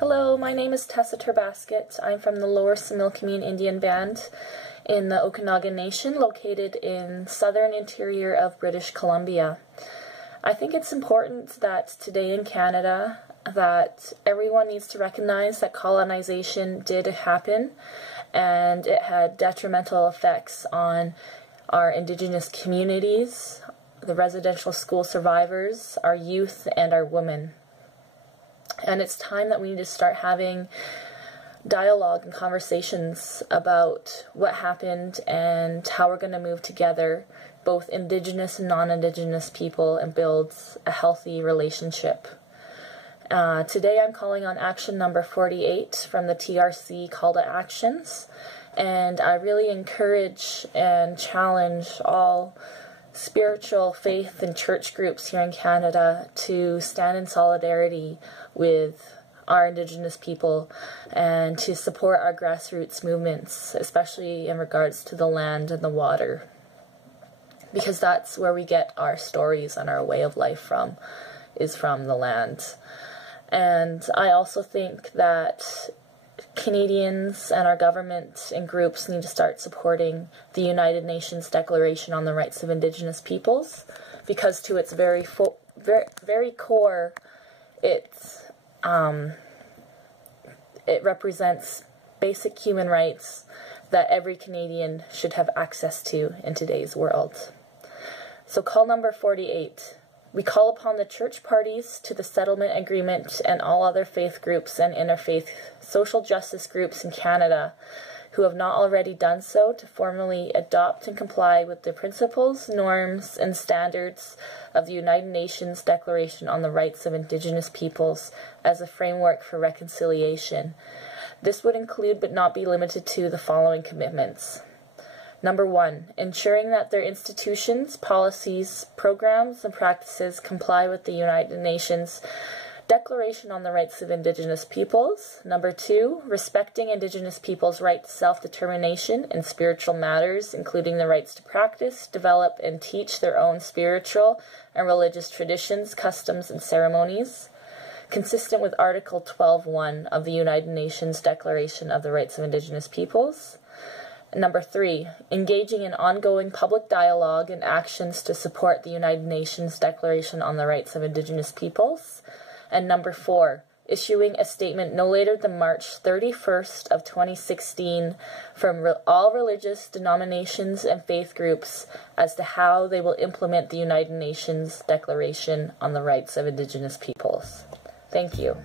Hello, my name is Tessa Terbasket. I'm from the Lower Similkameen Indian Band in the Okanagan Nation, located in southern interior of British Columbia. I think it's important that today in Canada that everyone needs to recognize that colonization did happen and it had detrimental effects on our Indigenous communities, the residential school survivors, our youth, and our women. And it's time that we need to start having dialogue and conversations about what happened and how we're going to move together, both Indigenous and non-Indigenous people, and build a healthy relationship. Today I'm calling on action number 48 from the TRC Call to Actions, and I really encourage and challenge all spiritual faith and church groups here in Canada to stand in solidarity with our Indigenous people and to support our grassroots movements, especially in regards to the land and the water, because that's where we get our stories and our way of life from, is from the land. And I also think that Canadians and our government and groups need to start supporting the United Nations Declaration on the Rights of Indigenous Peoples, because to its very core, it represents basic human rights that every Canadian should have access to in today's world. So call number 48. We call upon the church parties to the settlement agreement and all other faith groups and interfaith social justice groups in Canada who have not already done so to formally adopt and comply with the principles, norms, and standards of the United Nations Declaration on the Rights of Indigenous Peoples as a framework for reconciliation. This would include but not be limited to the following commitments. Number 1, ensuring that their institutions, policies, programs, and practices comply with the United Nations Declaration on the Rights of Indigenous Peoples. Number 2, respecting Indigenous peoples' right to self-determination in spiritual matters, including the rights to practice, develop, and teach their own spiritual and religious traditions, customs, and ceremonies, consistent with Article 12.1 of the United Nations Declaration of the Rights of Indigenous Peoples. Number 3, engaging in ongoing public dialogue and actions to support the United Nations Declaration on the Rights of Indigenous Peoples. And number 4, issuing a statement no later than March 31st of 2016 from all religious denominations and faith groups as to how they will implement the United Nations Declaration on the Rights of Indigenous Peoples. Thank you.